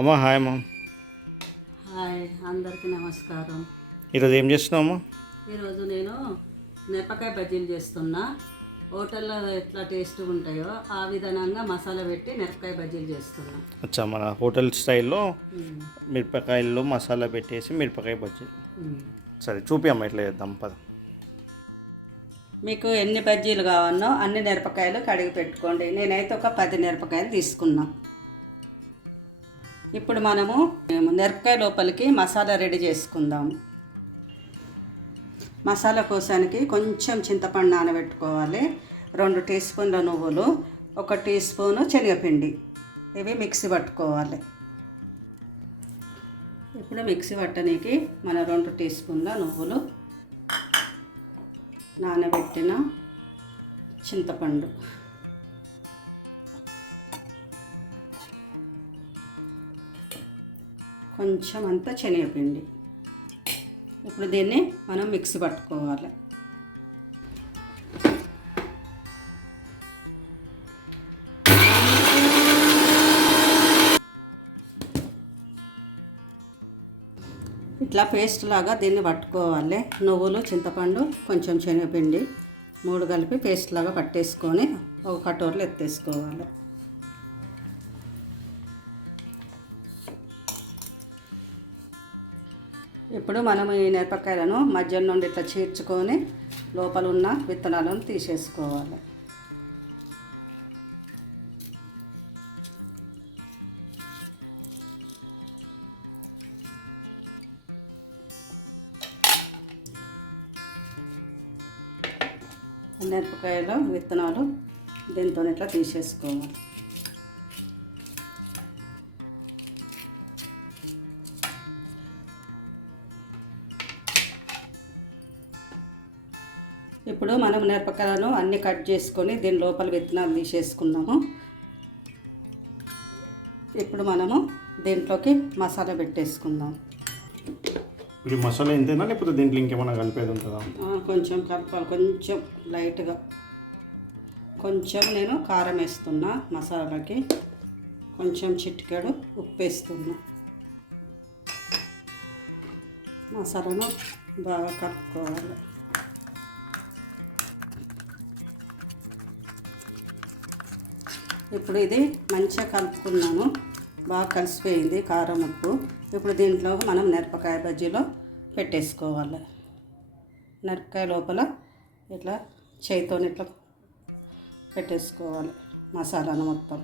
అమ్మా హాయ్ అమ్మా. హాయ్, అందరికీ నమస్కారం. ఈరోజు ఏం చేస్తున్నావు? ఈరోజు నేను మిరపకాయ బజ్జీలు చేస్తున్నా. హోటల్లో ఎట్లా టేస్ట్గా ఉంటాయో ఆ విధానంగా మసాలా పెట్టి మిరపకాయ బజ్జీలు చేస్తున్నా. అచ్చా, మన హోటల్ స్టైల్లో మిరపకాయల్లో మసాలా పెట్టేసి మిరపకాయ బజ్జీలు. సరే చూపి అమ్మ, ఎట్లా చేద్దాం పద. మీకు ఎన్ని బజ్జీలు కావాలో అన్ని మిరపకాయలు కడిగి పెట్టుకోండి. నేనైతే ఒక 10 మిరపకాయలు తీసుకున్నా. ఇప్పుడు మనము మిరపకాయ లోపలికి మసాలా రెడీ చేసుకుందాం. మసాలా కోసానికి కొంచెం చింతపండు నానబెట్టుకోవాలి. 2 టీ స్పూన్ల నువ్వులు, 1 టీ స్పూను శనగపిండి, ఇవి మిక్సీ పట్టుకోవాలి. ఇప్పుడు మిక్సీ పట్టడానికి మన 2 టీ స్పూన్ల నువ్వులు, నానబెట్టిన చింతపండు, కొంచెం అంతా శనగపిండి. ఇప్పుడు దీన్ని మనం మిక్సీ పట్టుకోవాలి. ఇట్లా పేస్ట్ లాగా దీన్ని పట్టుకోవాలి. నువ్వులు, చింతపండు, కొంచెం శనగపిండి 3 కలిపి పేస్ట్ లాగా పట్టేసుకొని ఒక కటోరలో ఎత్తేసుకోవాలి. ఇప్పుడు మనం ఈ మిరపకాయలను మధ్య నుండి ఇట్లా చీర్చుకొని లోపల ఉన్న విత్తనాలను తీసేసుకోవాలి. మిరపకాయలు విత్తనాలు దీంతో ఇట్లా తీసేసుకోవాలి. ఇప్పుడు మనం మిరపకాయలను అన్నీ కట్ చేసుకొని దీని లోపల విత్తనాలు తీసేసుకున్నాము. ఇప్పుడు మనము దీంట్లోకి మసాలా పెట్టేసుకుందాం. ఇది మసాలా ఇంతేనా లేకపోతే దీంట్లో ఇంకేమైనా కలిపేది ఉంటుందా? కొంచెం కలపాలి, కొంచెం లైట్గా. కొంచెం నేను కారం వేస్తున్నా మసాలాకి, కొంచెం చిటికెడు ఉప్పు వేస్తున్నా. మసాలాను బాగా కలుపుకోవాలి. ఇప్పుడు ఇది మంచిగా కలుపుకున్నాను, బాగా కలిసిపోయింది కారం ఉప్పు. ఇప్పుడు దీంట్లో మనం మిరపకాయ బజ్జీలో పెట్టేసుకోవాలి. మిరపకాయ లోపల ఇట్లా చేయితో ఇట్లా పెట్టేసుకోవాలి మసాలాను మొత్తం.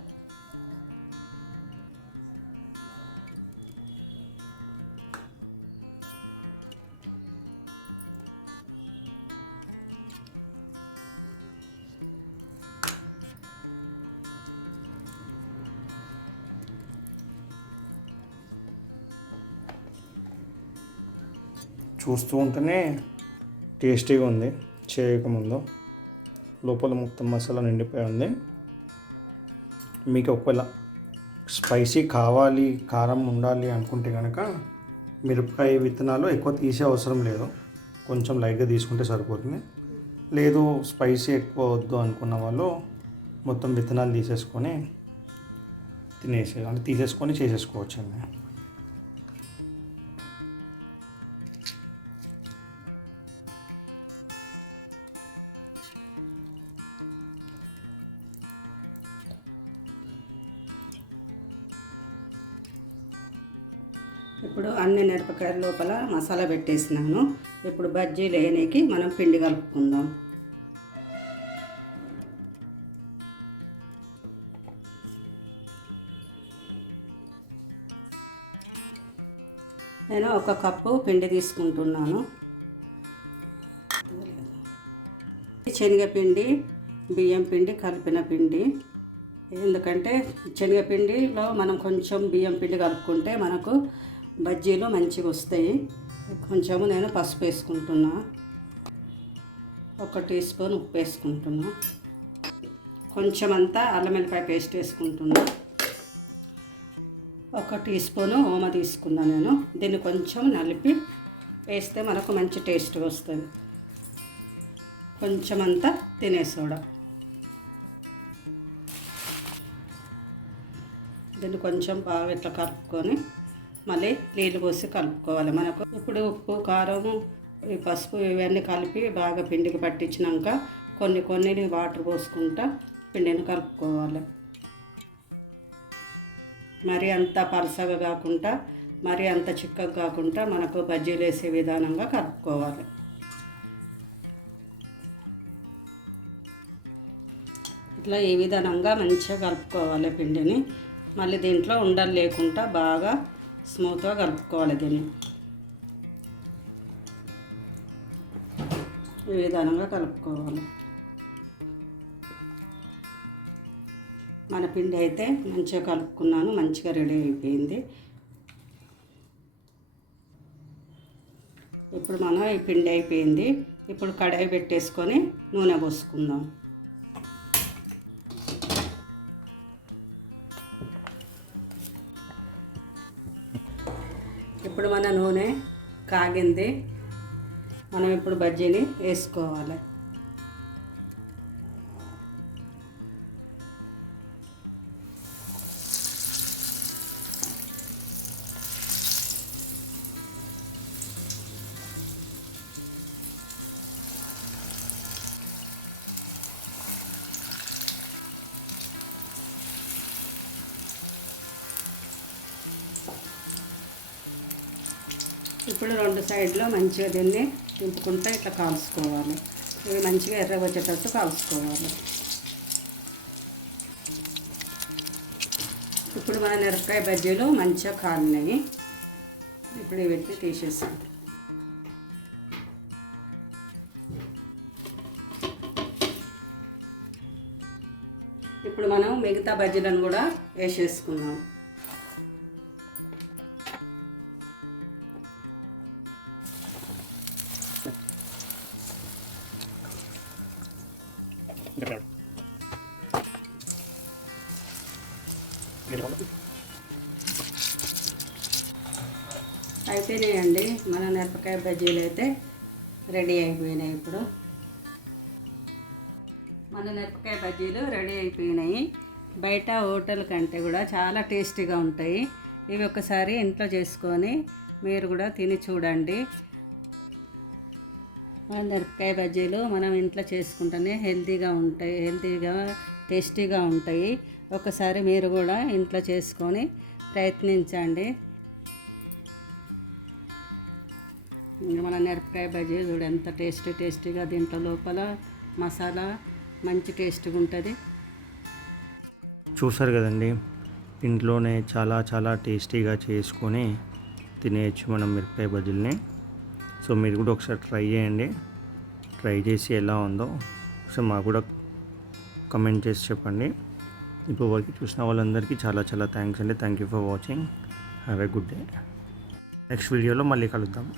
చూస్తూ ఉంటేనే టేస్టీగా ఉంది. చేయకముందు లోపల మొత్తం మసాలా నిండిపోయి ఉంది. మీకు ఒకవేళ స్పైసీ కావాలి, కారం ఉండాలి అనుకుంటే కనుక మిరపకాయ విత్తనాలు ఎక్కువ తీసే అవసరం లేదు, కొంచెం లైట్గా తీసుకుంటే సరిపోతుంది. లేదు స్పైసీ ఎక్కువ వద్దు అనుకున్న వాళ్ళు మొత్తం విత్తనాలు తీసేసుకొని తీసేసుకొని చేసేసుకోవచ్చు అండి. ఇప్పుడు అన్ని మిరపకాయల లోపల మసాలా పెట్టేసినాను. ఇప్పుడు బజ్జీలు వేయడానికి మనం పిండి కలుపుకుందాం. నేను 1 కప్పు పిండి తీసుకుంటున్నాను. శనగపిండి, బియ్యం పిండి కలిపిన పిండి. ఎందుకంటే శనగపిండిలో మనం కొంచెం బియ్యం పిండి కలుపుకుంటే మనకు బజ్జీలు మంచిగా వస్తాయి. కొంచెము నేను పసుపు వేసుకుంటున్నా, 1 టీ స్పూన్ ఉప్పు వేసుకుంటున్నా, కొంచెం అంతా అల్లం వెల్లిపాయ పేస్ట్ వేసుకుంటున్నా, 1 టీ స్పూను ఓమ తీసుకున్నా నేను. దీన్ని కొంచెం నలిపి వేస్తే మనకు మంచి టేస్ట్ వస్తుంది. కొంచెం అంతా తినే సోడా. దీన్ని కొంచెం బాగా ఇట్లా కలుపుకొని మళ్ళీ నీళ్ళు పోసి కలుపుకోవాలి. మనకు ఇప్పుడు ఉప్పు, కారము, ఈ పసుపు ఇవన్నీ కలిపి బాగా పిండికి పట్టించినాక కొన్ని వాటర్ పోసుకుంటా పిండిని కలుపుకోవాలి. మరి అంత పలసగా కాకుండా మరి అంత చిక్కగా కాకుండా మనకు బజ్జీలు వేసే విధానంగా కలుపుకోవాలి. ఇట్లా ఈ విధానంగా మంచిగా కలుపుకోవాలి పిండిని. మళ్ళీ దీంట్లో ఉండలు లేకుండా బాగా స్మూత్గా కలుపుకోవాలి. దీన్ని ఈ విధానంగా కలుపుకోవాలి. మన పిండి అయితే మంచిగా కలుపుకున్నాను, మంచిగా రెడీ అయిపోయింది. ఇప్పుడు మనం ఈ పిండి అయిపోయింది. ఇప్పుడు కడాయి పెట్టేసుకొని నూనె పోసుకుందాం. ఇప్పుడు మన నూనె కాగింది. మనం ఇప్పుడు బజ్జీని వేసుకోవాలి. ఇప్పుడు రెండు సైడ్లో మంచిగా దీన్ని తింపుకుంటా ఇట్లా కాల్చుకోవాలి. ఇవి మంచిగా ఎర్ర వచ్చేటట్టు కాల్చుకోవాలి. ఇప్పుడు మన మిరపకాయ బజ్జీలు మంచిగా కాలినాయి. ఇప్పుడు వీటిని తీసేసాం. ఇప్పుడు మనం మిగతా బజ్జీలను కూడా వేసేసుకుందాం. అయిపోయినాయండి మన మిరపకాయ బజ్జీలు అయితే రెడీ అయిపోయినాయి. ఇప్పుడు మన మిరపకాయ బజ్జీలు రెడీ అయిపోయినాయి. బయట హోటల్ కంటే కూడా చాలా టేస్టీగా ఉంటాయి. ఇవి ఒకసారి ఇంట్లో చేసుకొని మీరు కూడా తిని చూడండి. మన మిరపకాయ బజ్జీలు మనం ఇంట్లో చేసుకుంటేనే హెల్తీగా టేస్టీగా ఉంటాయి. ఒకసారి మీరు కూడా ఇంట్లో చేసుకొని ప్రయత్నించండి. మన మిరపకాయ బజ్జీ చూడు ఎంత టేస్టీగా, దీంట్లో లోపల మసాలా మంచి టేస్ట్గా ఉంటుంది. చూసారు కదండి, ఇంట్లోనే చాలా టేస్టీగా చేసుకొని తినేయచ్చు మనం మిరపకాయ బజ్జీలని. సో మీరు కూడా ఒకసారి ట్రై చేయండి. ట్రై చేసి ఎలా ఉందో ఒకసారి మాకు కూడా కమెంట్ చేసి చెప్పండి. ఇప్పుడు వరకు చూసిన వాళ్ళందరికీ చాలా థ్యాంక్స్ అండి. Thank you for watching. Have a good day. Next వీడియోలో మళ్ళీ కలుద్దాం.